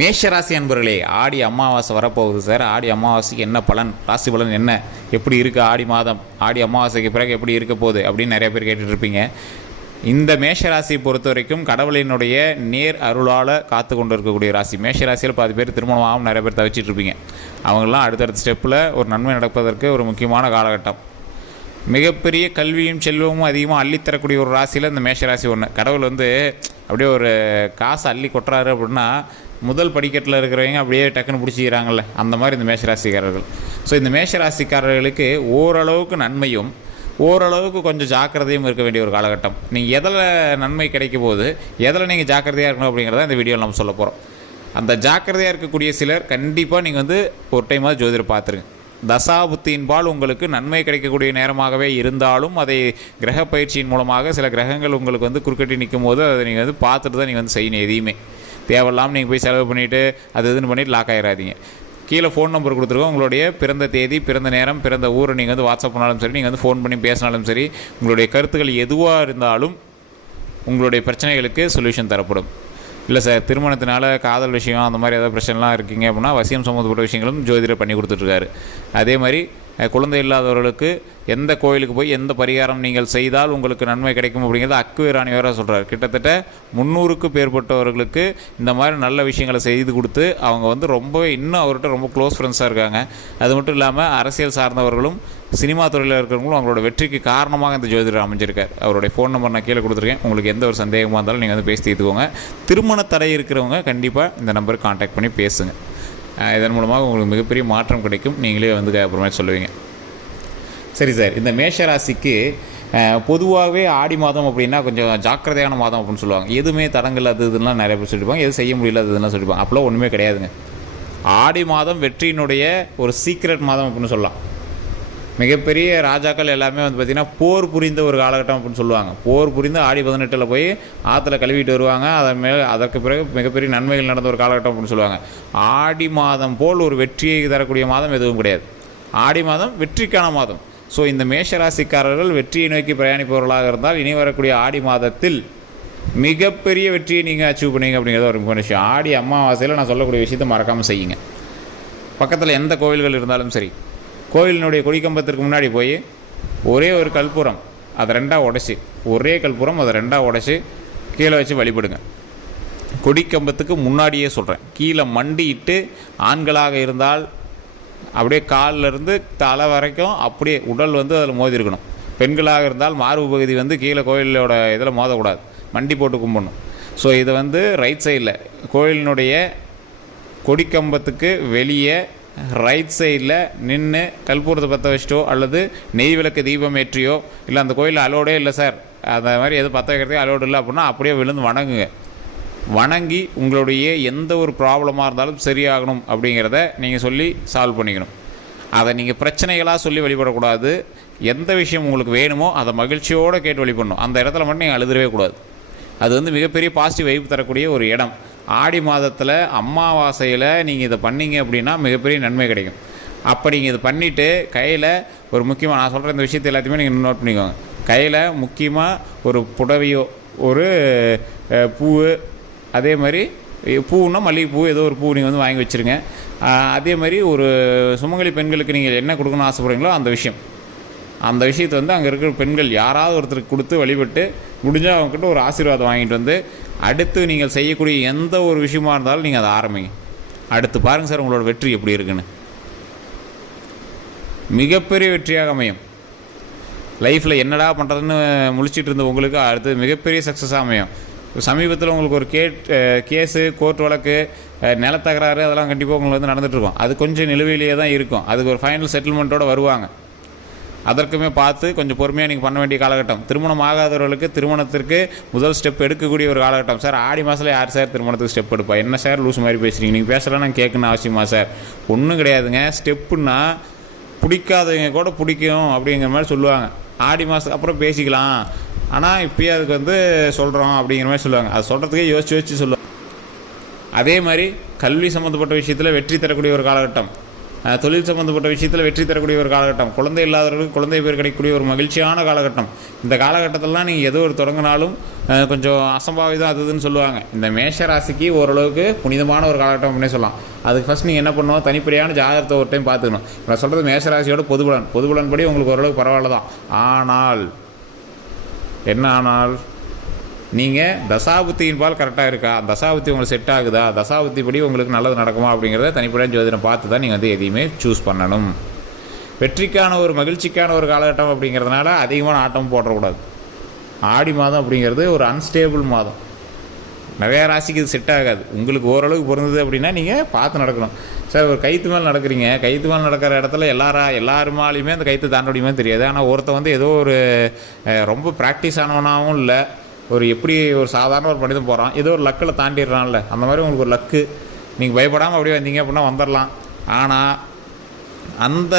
மேஷராசி அன்பர்களே, ஆடி அமாவாசை வரப்போகுது சார். ஆடி அமாவாசைக்கு என்ன பலன், ராசி பலன் என்ன, எப்படி இருக்குது ஆடி மாதம், ஆடி அமாவாசைக்கு பிறகு எப்படி இருக்க போகுது அப்படின்னு நிறைய பேர் கேட்டுட்ருப்பீங்க. இந்த மேஷராசியை பொறுத்த வரைக்கும் கடவுளினுடைய நேர் அருளால் காத்து கொண்டு இருக்கக்கூடிய ராசி. மேஷராசியில் பாதி பேர் திருமணமாகவும் நிறைய பேர் தவிச்சிட்ருப்பீங்க. அவங்களாம் அடுத்தடுத்த ஸ்டெப்பில் ஒரு நன்மை நடப்பதற்கு ஒரு முக்கியமான காலகட்டம். மிகப்பெரிய கல்வியும் செல்வமும் அதிகமாக அள்ளித்தரக்கூடிய ஒரு ராசியில் இந்த மேஷராசி ஒன்று. கடவுள் அப்படியே ஒரு காசை அள்ளி கொட்டுறாரு அப்படின்னா முதல் படிக்கட்டில் இருக்கிறவங்க அப்படியே டக்குன்னு பிடிச்சிக்கிறாங்கல்ல, அந்த மாதிரி இந்த மேஷராசிக்காரர்கள். ஸோ இந்த மேஷராசிக்காரர்களுக்கு ஓரளவுக்கு நன்மையும் ஓரளவுக்கு கொஞ்சம் ஜாக்கிரதையும் இருக்க வேண்டிய ஒரு காலகட்டம். நீங்கள் எதில் நன்மை கிடைக்கும் போது எதில் நீங்கள் ஜாக்கிரதையாக இருக்கணும் அப்படிங்கிறத இந்த வீடியோவில் நம்ம சொல்ல போகிறோம். அந்த ஜாக்கிரதையாக இருக்கக்கூடிய சிலர் கண்டிப்பாக நீங்கள் ஒரு டைமாவது ஜோதிடர் பார்த்துருங்க. தசாபுத்தியின்பால் உங்களுக்கு நன்மை கிடைக்கக்கூடிய நேரமாகவே இருந்தாலும் அதை கிரக பயிற்சியின் மூலமாக சில கிரகங்கள் உங்களுக்கு குறுக்கட்டி நிற்கும் போது அதை நீங்கள் பார்த்துட்டு தான் நீங்கள் செய்யணும். எதையுமே தேவையில்லாமல் நீங்கள் போய் செலவு பண்ணிவிட்டு அது இதுன்னு பண்ணிவிட்டு லாக் ஆகிடாதீங்க. கீழே ஃபோன் நம்பர் கொடுத்துருக்கோம். உங்களுடைய பிறந்த தேதி, பிறந்த நேரம், பிறந்த ஊரை நீங்கள் வாட்ஸ்அப் பண்ணாலும் சரி, நீங்கள் ஃபோன் பண்ணி பேசினாலும் சரி, உங்களுடைய கருத்துக்கள் எதுவாக இருந்தாலும் உங்களுடைய பிரச்சனைகளுக்கு சொல்யூஷன் தரப்படும். இல்லை சார், திருமணத்தினால காதல் விஷயம் அந்த மாதிரி ஏதாவது பிரச்சனைலாம் இருக்கீங்க அப்படின்னா வசியம் சம்மந்தப்பட்ட விஷயங்களும் ஜோதிடர் பண்ணி கொடுத்துட்ருக்காரு. அதே மாதிரி குழந்தை இல்லாதவர்களுக்கு எந்த கோயிலுக்கு போய் எந்த பரிகாரம் நீங்கள் செய்தால் உங்களுக்கு நன்மை கிடைக்கும் அப்படிங்கிறத அக்குவேராணி வேறு சொல்கிறார். கிட்டத்தட்ட 300க்கு மேற்பட்டவர்களுக்கு இந்த மாதிரி நல்ல விஷயங்களை செய்து கொடுத்து அவங்க ரொம்பவே இன்னும் அவர்கிட்ட ரொம்ப க்ளோஸ் ஃப்ரெண்ட்ஸாக இருக்காங்க. அது மட்டும் இல்லாமல் அரசியல் சார்ந்தவர்களும் சினிமா துறையில் இருக்கிறவங்களும் அவங்களோட வெற்றிக்கு காரணமாக இந்த ஜோதிடர் அமைஞ்சிருக்கார். அவருடைய ஃபோன் நம்பர் நான் கீழே கொடுத்துருக்கேன். உங்களுக்கு எந்த ஒரு சந்தேகமாக இருந்தாலும் நீங்கள் பேசி தீர்த்துக்கோங்க. திருமண தடை இருக்கிறவங்க கண்டிப்பாக இந்த நம்பருக்கு கான்டாக்ட் பண்ணி பேசுங்க. இதன் மூலமாக உங்களுக்கு மிகப்பெரிய மாற்றம் கிடைக்கும். நீங்களே அப்புறமே சொல்லுவீங்க. சரி சார், இந்த மேஷராசிக்கு பொதுவாகவே ஆடி மாதம் அப்படின்னா கொஞ்சம் ஜாக்கிரதையான மாதம் அப்படின்னு சொல்லுவாங்க. எதுவுமே தடங்கள் அது இதுலாம் நிறைய பேர் சொல்லியிருப்பாங்க. எது செய்ய முடியல அது இதெல்லாம் சொல்லியிருப்பாங்க. அப்போலாம் ஒன்றுமே கிடையாதுங்க. ஆடி மாதம் வெற்றியினுடைய ஒரு சீக்ரெட் மாதம் அப்படின்னு சொல்லலாம். மிகப்பெரிய ராஜாக்கள் எல்லாமே பார்த்திங்கன்னா போர் புரிந்த ஒரு காலகட்டம் அப்படின்னு சொல்லுவாங்க. போர் புரிந்து ஆடி 18 போய் ஆற்றுல கழுவிட்டு வருவாங்க. அதற்கு பிறகு மிகப்பெரிய நன்மைகள் நடந்த ஒரு காலகட்டம் அப்படின்னு சொல்லுவாங்க. ஆடி மாதம் போல் ஒரு வெற்றியை தரக்கூடிய மாதம் எதுவும் கிடையாது. ஆடி மாதம் வெற்றிக்கான மாதம். ஸோ இந்த மேஷராசிக்காரர்கள் வெற்றியை நோக்கி பிரயாணிப்பவர்களாக இருந்தால் இனி வரக்கூடிய ஆடி மாதத்தில் மிகப்பெரிய வெற்றியை நீங்கள் அச்சீவ் பண்ணுவீங்க அப்படிங்கிறத ஒரு முக்கிய விஷயம். ஆடி அமாவாசையில் நான் சொல்லக்கூடிய விஷயத்தை மறக்காமல் செய்யுங்க. பக்கத்தில் எந்த கோவில்கள் இருந்தாலும் சரி, கோயிலினுடைய கொடிக்கம்பத்திற்கு முன்னாடி போய் ஒரே ஒரு கற்பூரம் அதை 2ஆக உடைச்சி, ஒரே கற்பூரம் அதை 2ஆக உடைச்சி கீழே வச்சு வழிபடுங்க. கொடிக்கம்பத்துக்கு முன்னாடியே சொல்கிறேன், கீழே மண்டிட்டு ஆண்களாக இருந்தால் அப்படியே காலிலிருந்து தலை வரைக்கும் அப்படியே உடல் அதில் மோதி இருக்கணும். பெண்களாக இருந்தால் மார்பு பகுதி கீழே கோயிலோட இதில் மோதக்கூடாது, மண்டி போட்டு கும்பிடணும். ஸோ இதை ரைட் சைடில் கோயிலினுடைய கொடிக்கம்பத்துக்கு வெளியே ரைட் சைடில் நின்று கற்பூரத்தை பற்ற வச்சிட்டோ அல்லது நெய் விளக்கு தீபம் ஏற்றியோ, இல்லை அந்த கோயிலில் அலோடே இல்லை சார், அந்த மாதிரி எதுவும் பற்ற வைக்கிறதே அலோடு இல்லை அப்படின்னா அப்படியே விழுந்து வணங்குங்க. வணங்கி உங்களுடைய எந்த ஒரு ப்ராப்ளமாக இருந்தாலும் சரியாகணும் அப்படிங்கிறத நீங்கள் சொல்லி சால்வ் பண்ணிக்கணும். அதை நீங்கள் பிரச்சனைகளாக சொல்லி வழிபடக்கூடாது. எந்த விஷயம் உங்களுக்கு வேணுமோ அதை மகிழ்ச்சியோடு கேட்டு வழிபடணும். அந்த இடத்துல மட்டும் நீங்கள் அழுதுறவே கூடாது. அது மிகப்பெரிய பாசிட்டிவ் வைப் தரக்கூடிய ஒரு இடம். ஆடி மாதத்தில் அமாவாசையில் நீங்கள் இதை பண்ணிங்க அப்படின்னா மிகப்பெரிய நன்மை கிடைக்கும். அப்போ நீங்கள் இதை பண்ணிவிட்டு கையில் ஒரு முக்கியமாக நான் சொல்கிற இந்த விஷயத்தை எல்லாத்தையுமே நீங்கள் நோட் பண்ணிக்கோங்க. கையில் முக்கியமாக ஒரு புடவையோ ஒரு பூ, அதே மாதிரி பூன்னா மல்லிகைப்பூ ஏதோ ஒரு பூ நீங்கள் வாங்கி வச்சுருங்க. அதே மாதிரி ஒரு சுமங்கலி பெண்களுக்கு நீங்கள் என்ன கொடுக்கணும்னு ஆசைப்படுறீங்களோ அந்த விஷயத்தை அங்கே இருக்கிற பெண்கள் யாராவது ஒருத்தருக்கு கொடுத்து வழிபட்டு முடிஞ்சால் அவங்ககிட்ட ஒரு ஆசீர்வாதம் வாங்கிட்டு அடுத்து நீங்கள் செய்யக்கூடிய எந்த ஒரு விஷயமா இருந்தாலும் நீங்கள் அதை ஆரம்பிங்க. அடுத்து பாருங்கள் சார் உங்களோட வெற்றி எப்படி இருக்குன்னு. மிகப்பெரிய வெற்றியாக அமையும். லைஃப்பில் என்னடா பண்ணுறதுன்னு முழிச்சிட்டு இருந்த உங்களுக்கு அடுத்து மிகப்பெரிய சக்ஸஸாக அமையும். சமீபத்தில் உங்களுக்கு ஒரு கேஸு, கோர்ட் வழக்கு, நிலத்தகராறு அதெல்லாம் கண்டிப்பாக உங்களுக்கு நடந்துகிட்ருக்கோம். அது கொஞ்சம் நிலுவையிலேயே தான் இருக்கும். அதுக்கு ஒரு ஃபைனல் செட்டில்மெண்ட்டோடு வருவாங்க. அதற்குமே பார்த்து கொஞ்சம் பொறுமையாக நீங்கள் பண்ண வேண்டிய காலகட்டம். திருமணம் ஆகாதவர்களுக்கு திருமணத்திற்கு முதல் ஸ்டெப் எடுக்கக்கூடிய ஒரு காலகட்டம். சார் ஆடி மாதத்தில் யார் சார் திருமணத்துக்கு ஸ்டெப் எடுப்பா? என்ன சார் லூஸ் மாதிரி பேசுகிறீங்க? நீங்கள் பேசலாம் நான் கேட்கணும் அவசியமா சார்? ஒன்றும் கிடையாதுங்க. ஸ்டெப்புன்னா பிடிக்காதவங்க கூட பிடிக்கும் அப்படிங்கிற மாதிரி சொல்லுவாங்க. ஆடி மாதத்துக்கு அப்புறம் பேசிக்கலாம், ஆனால் இப்போயே அதுக்கு சொல்கிறோம் அப்படிங்கிற மாதிரி சொல்லுவாங்க. அது சொல்கிறதுக்கே யோசிச்சு சொல்லுவாங்க. அதே மாதிரி கல்வி சம்மந்தப்பட்ட விஷயத்தில் வெற்றி தரக்கூடிய ஒரு காலகட்டம். தொழில் சம்மந்தப்பட்ட விஷயத்தில் வெற்றி தரக்கூடிய ஒரு காலகட்டம். குழந்தை இல்லாதவர்களுக்கு குழந்தை பேர் கிடைக்கக்கூடிய ஒரு மகிழ்ச்சியான காலகட்டம். இந்த காலகட்டத்திலலாம் நீங்கள் ஏதோ ஒரு தொடங்கினாலும் கொஞ்சம் அசம்பாவிதம் அது இதுன்னு சொல்லுவாங்க. இந்த மேஷ ராசிக்கு ஓரளவுக்கு புனிதமான ஒரு காலகட்டம் அப்படின்னே சொல்லலாம். அதுக்கு ஃபஸ்ட் நீங்கள் என்ன பண்ணணும், தனிப்படியான ஜாதகத்தை ஒரு டைம் பார்த்துக்கணும். நான் சொல்கிறது மேஷராசியோட பொதுபலன் படி உங்களுக்கு ஓரளவுக்கு பரவாயில்ல தான். ஆனால் என்ன ஆனால் நீங்கள் தசாபுத்தியின் பால் கரெக்டாக இருக்கா, தசாபுத்தி உங்களுக்கு செட் ஆகுதா, தசாபுத்தி படி உங்களுக்கு நல்லது நடக்குமா அப்படிங்கிறத தனிப்படையான ஜோதிடம் பார்த்து தான் நீங்கள் எதையுமே சூஸ் பண்ணணும். வெற்றிக்கான ஒரு மகிழ்ச்சிக்கான ஒரு காலகட்டம் அப்படிங்கிறதுனால அதிகமான ஆட்டம் போடக்கூடாது. ஆடி மாதம் அப்படிங்கிறது ஒரு அன்ஸ்டேபிள் மாதம். நிறையா ராசிக்கு இது செட் ஆகாது. உங்களுக்கு ஓரளவுக்கு பொருந்தது அப்படின்னா நீங்கள் பார்த்து நடக்கணும். சார் ஒரு கைத்து மேலே நடக்கிறீங்க, கைத்து மேலே நடக்கிற இடத்துல எல்லாருமாலையுமே அந்த கைத்து தாண்ட முடியுமே தெரியாது. ஆனால் ஒருத்தன் ஏதோ ஒரு ரொம்ப ப்ராக்டிஸ் ஆனவனாகவும் இல்லை, எப்படி ஒரு சாதாரண ஒரு மனிதன் போகிறான், ஏதோ ஒரு லக்கில் தாண்டிடுறான்ல, அந்த மாதிரி உங்களுக்கு ஒரு லக்கு. நீங்கள் பயப்படாமல் அப்படியே வந்தீங்க அப்படின்னா வந்துடலாம். ஆனால் அந்த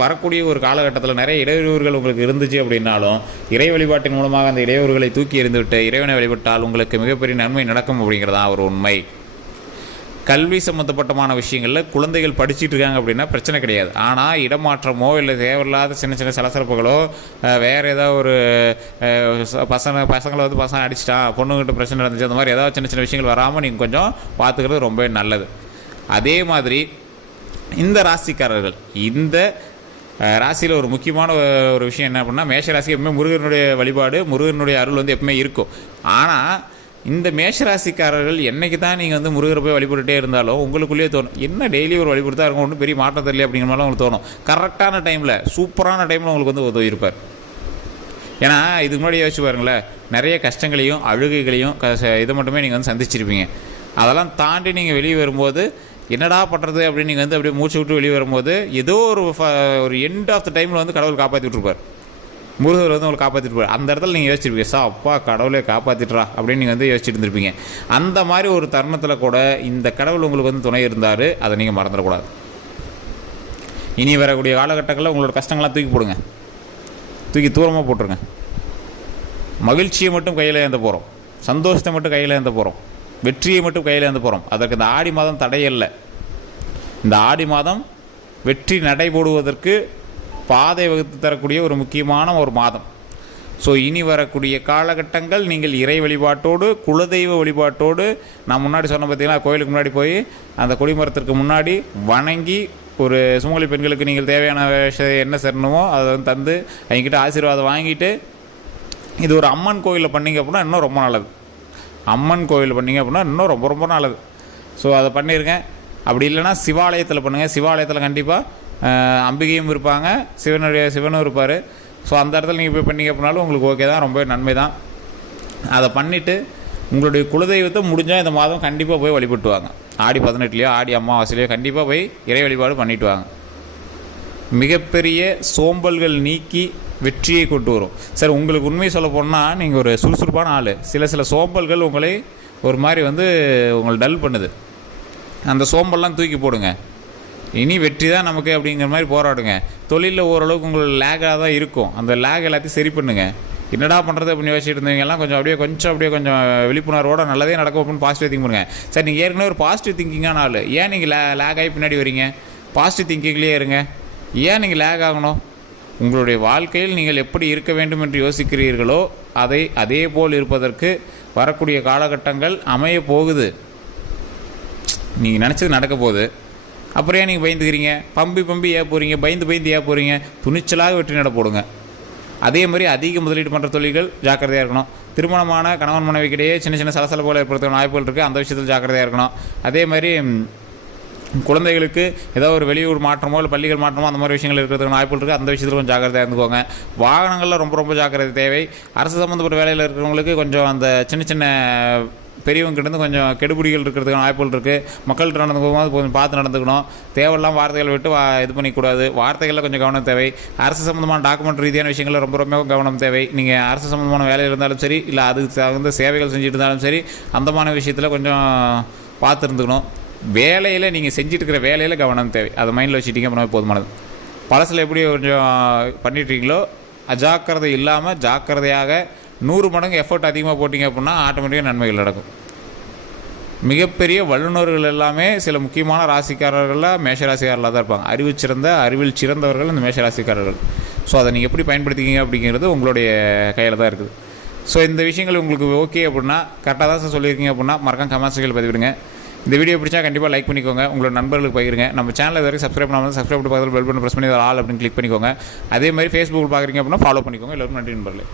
வரக்கூடிய ஒரு காலகட்டத்தில் நிறைய இடையூறுகள் உங்களுக்கு இருந்துச்சு அப்படின்னாலும் இறை வழிபாட்டின் மூலமாக அந்த இடையூறுகளை தூக்கி எறிந்துவிட்டு இறைவனை வழிபட்டால் உங்களுக்கு மிகப்பெரிய நன்மை நடக்கும் அப்படிங்கிறதா ஒரு உண்மை. கல்வி சம்மந்தப்பட்டமான விஷயங்களில் குழந்தைகள் படிச்சுட்டு இருக்காங்க அப்படின்னா பிரச்சனை கிடையாது. ஆனால் இடமாற்றமோ இல்லை தேவையில்லாத சின்ன சின்ன சலசலப்புகளோ, வேறு ஏதாவது ஒரு பசங்களை பசங்க அடிச்சிட்டான், பொண்ணுங்கிட்ட பிரச்சனை நடந்துச்சு, அந்த மாதிரி ஏதாவது சின்ன சின்ன விஷயங்கள் வராமல் நீங்கள் கொஞ்சம் பார்த்துக்கிறது ரொம்ப நல்லது. அதே மாதிரி இந்த ராசிக்காரர்கள், இந்த ராசியில் ஒரு முக்கியமான ஒரு விஷயம் என்ன அப்படின்னா, மேஷ ராசி எப்பவுமே முருகனுடைய வழிபாடு, முருகனுடைய அருள் எப்பவுமே இருக்கும். ஆனால் இந்த மேஷராசிக்காரர்கள் என்றைக்கு தான் நீங்கள் முருகரை போய் வழிபட்டுட்டே இருந்தாலும் உங்களுக்குள்ளேயே தோணும், என்ன டெய்லி ஒரு வழிபடுத்தா இருக்கும், ஒன்றும் பெரிய மாற்றம் தெரியல அப்படிங்கிற மாதிரிலாம் உங்களுக்கு தோணும். கரெக்டான டைமில், சூப்பரான டைமில் உங்களுக்கு உதவி இருப்பார். ஏன்னா இதுக்கு முன்னாடி யோசிச்சு பாருங்களேன், நிறைய கஷ்டங்களையும் அழுகைகளையும் இதை மட்டுமே நீங்கள் சந்திச்சிருப்பீங்க. அதெல்லாம் தாண்டி நீங்கள் வெளியே வரும்போது என்னடா பண்ணுறது அப்படின்னு நீங்கள் அப்படியே மூச்சு விட்டு வெளியே வரும்போது ஏதோ ஒரு எண்ட் ஆஃப் த டைமில் கடவுள் காப்பாற்றி விட்டுருப்பார். முருகர் உங்களை காப்பாற்றிட்டு அந்த இடத்துல நீங்கள் யோசிச்சிருப்பீங்க, அப்பா கடவுளே காப்பாற்றிட்டுறா அப்படின்னு நீங்கள் யோசிச்சுட்டு இருந்திருப்பீங்க. அந்த மாதிரி ஒரு தருணத்தில் கூட இந்த கடவுள் உங்களுக்கு துணை இருந்தார், அதை நீங்கள் மறந்துடக்கூடாது. இனி வரக்கூடிய காலகட்டங்களில் உங்களோட கஷ்டங்கள்லாம் தூக்கி போடுங்க, தூக்கி தூரமாக போட்டுருங்க. மகிழ்ச்சியை மட்டும் கையில் ஏந்த போகிறோம், சந்தோஷத்தை மட்டும் கையில் ஏந்த போகிறோம், வெற்றியை மட்டும் கையில் ஏந்த போகிறோம். அதற்கு இந்த ஆடி மாதம் தடையல்ல. இந்த ஆடி மாதம் வெற்றி நடைபோடுவதற்கு பாதை வகுத்து தரக்கூடிய ஒரு முக்கியமான ஒரு மாதம். ஸோ இனி வரக்கூடிய காலகட்டங்கள் நீங்கள் இறை வழிபாட்டோடு, குலதெய்வ வழிபாட்டோடு, நான் முன்னாடி சொன்ன பார்த்தீங்கன்னா கோயிலுக்கு முன்னாடி போய் அந்த கொடிமரத்திற்கு முன்னாடி வணங்கி ஒரு சுமங்கலி பெண்களுக்கு நீங்கள் தேவையான என்ன சரணுமோ அதை தந்து அவங்ககிட்ட ஆசீர்வாதம் வாங்கிட்டு, இது ஒரு அம்மன் கோயிலில் பண்ணிங்க அப்படின்னா இன்னும் ரொம்ப நல்லது. அம்மன் கோயில் பண்ணிங்க அப்படின்னா இன்னும் ரொம்ப ரொம்ப நல்லது. ஸோ அதை பண்ணிடுங்க. அப்படி இல்லைன்னா சிவாலயத்தில் பண்ணுங்கள். சிவாலயத்தில் கண்டிப்பாக அம்பிகையும் இருப்பாங்க, சிவனும் இருப்பார். ஸோ அந்த இடத்துல நீங்கள் போய் பண்ணிங்க அப்படின்னாலும் உங்களுக்கு ஓகே தான், ரொம்ப நன்மை தான். அதை பண்ணிவிட்டு உங்களுடைய குலதெய்வத்தை முடிஞ்சால் இந்த மாதம் கண்டிப்பாக போய் வழிபட்டு வாங்க. ஆடி 18லையோ ஆடி அமாவாசையிலையோ கண்டிப்பாக போய் இறை வழிபாடு பண்ணிட்டு வாங்க. மிகப்பெரிய சோம்பல்கள் நீக்கி வெற்றியை கொண்டு வரும். சார் உங்களுக்கு உண்மையை சொல்ல போனால் நீங்கள் ஒரு சுறுசுறுப்பான ஆள், சில சோம்பல்கள் உங்களை ஒரு மாதிரி உங்களை டல் பண்ணுது. அந்த சோம்பல்லாம் தூக்கி போடுங்க. இனி வெற்றி தான் நமக்கு அப்படிங்கிற மாதிரி போராடுங்க. தொழிலில் ஓரளவுக்கு உங்களுக்கு லேகாக தான் இருக்கும், அந்த லேக் எல்லாத்தையும் சரி பண்ணுங்கள். என்னடா பண்ணுறது அப்படின்னு யோசிச்சுட்டு இருந்தீங்கலாம் கொஞ்சம் விழிப்புணர்வோடு நல்லதே நடக்கும் அப்படின்னு பாசிட்டிவ் திங்க் பண்ணுங்கள். சார் நீங்கள் ஏற்கனவே ஒரு பாசிட்டிவ் திங்கிங்கான ஆள், ஏன் நீங்கள் லேக் ஆகி பின்னாடி வரீங்க? பாசிட்டிவ் திங்கிங்லேயே இருங்க. ஏன் நீங்கள் லேக் ஆகணும்? உங்களுடைய வாழ்க்கையில் நீங்கள் எப்படி இருக்க வேண்டும் என்று யோசிக்கிறீர்களோ அதே போல் இருப்பதற்கு வரக்கூடிய காலகட்டங்கள் அமைய போகுது. நீங்கள் நினச்சது நடக்க போகுது. அப்புறம் ஏன் நீங்கள் பயந்துக்கிறீங்க? பம்பி ஏன் போகிறீங்க? பயந்து ஏன் போகிறீங்க? துணிச்சலாக வெற்றி நட போடுங்க. அதே மாதிரி அதிக முதலீடு பண்ணுற தொழில்கள் ஜாக்கிரதையாக இருக்கணும். திருமணமான கணவன் மனைவிக்கிடையே சின்ன சின்ன சலசலப்புகளை ஏற்படுத்த வாய்ப்புகள் இருக்குது, அந்த விஷயத்தில் ஜாக்கிரதையாக இருக்கணும். அதே மாதிரி குழந்தைகளுக்கு ஏதோ ஒரு வெளியூர் மாற்றமோ இல்லை பள்ளிகள் மாற்றமோ அந்த மாதிரி விஷயங்கள் இருக்கிறதுக்கு வாய்ப்புகள் இருக்குது, அந்த விஷயத்தில் கொஞ்சம் ஜாக்கிரதையாக இருந்துக்கோங்க. வாகனங்களில் ரொம்ப ரொம்ப ஜாக்கிரதை தேவை. அரசு சம்மந்தப்பட்ட வேலையில் இருக்கிறவங்களுக்கு கொஞ்சம் அந்த சின்ன சின்ன பெரியவங்கிட்டேருந்து கொஞ்சம் கெடுபிடிகள் இருக்கிறதுக்கான வாய்ப்புகள் இருக்குது. மக்கள்கிட்ட நடந்து போகும்போது கொஞ்சம் பார்த்து நடந்துக்கணும். தேவையில்லாம் வார்த்தைகளை விட்டு இது பண்ணிக்கூடாது. வார்த்தைகளில் கொஞ்சம் கவனம் தேவை. அரசு சம்மந்தமான டாக்குமெண்ட் ரீதியான விஷயங்களில் ரொம்ப ரொம்ப கவனம் தேவை. நீங்கள் அரசு சம்மந்தமான வேலையில் இருந்தாலும் சரி, இல்லை அதுக்கு தகுந்த சேவைகள் செஞ்சுட்டு இருந்தாலும் சரி, அந்தமான விஷயத்தில் கொஞ்சம் பார்த்து இருந்துக்கணும். வேலையில் நீங்கள் செஞ்சுட்டு இருக்கிற வேலையில் கவனம் தேவை. அதை மைண்டில் வச்சுட்டிங்க அப்படின்னா போதுமானது. பழசில் எப்படி கொஞ்சம் பண்ணிட்டுருக்கீங்களோ அஜாக்கிரதை இல்லாமல் ஜாக்கிரதையாக 100 மடங்கு எஃபர்ட் அதிகமாக போட்டிங்க அப்படின்னா ஆட்டோமேட்டிக்காக நன்மைகள் நடக்கும். மிகப்பெரிய வல்லுநர்கள் எல்லாமே சில முக்கியமான ராசிக்காரர்களில் மேஷராசிக்காரர்களாக தான் இருப்பாங்க. அறிவில் சிறந்தவர்கள் இந்த மேஷராசிக்காரர்கள். ஸோ அதை நீங்கள் எப்படி பயன்படுத்திக்கிங்க அப்படிங்கிறது உங்களுடைய கையில் தான் இருக்குது. ஸோ இந்த விஷயங்கள் உங்களுக்கு ஓகே அப்படின்னா கரெக்டாக தான் சார் சொல்லியிருக்கீங்க அப்படின்னா மறக்காம கமெண்ட்ஸ்கள் பதிவிடுங்க. இந்த வீடியோ பிடிச்சா கண்டிப்பாக லைக் பண்ணிக்கோங்க, உங்களோட நண்பர்களுக்கு பகிருங்க. நம்ம சேனல் இது வரைக்கும் சப்ஸ்கிரைப் பண்ணாமல் சப்ஸ்கிரைப் பண்ணி பக்கத்தில் பெல் பட்டன் ப்ரெஸ் பண்ணி ஆல் அப்படின்னு கிளிக் பண்ணிக்கோங்க. அதே மாதிரி ஃபேஸ்புக்கில் பார்க்குறீங்க அப்படின்னா ஃபாலோ பண்ணிக்கோங்க. எல்லோரும் நன்றி நண்பர்களே.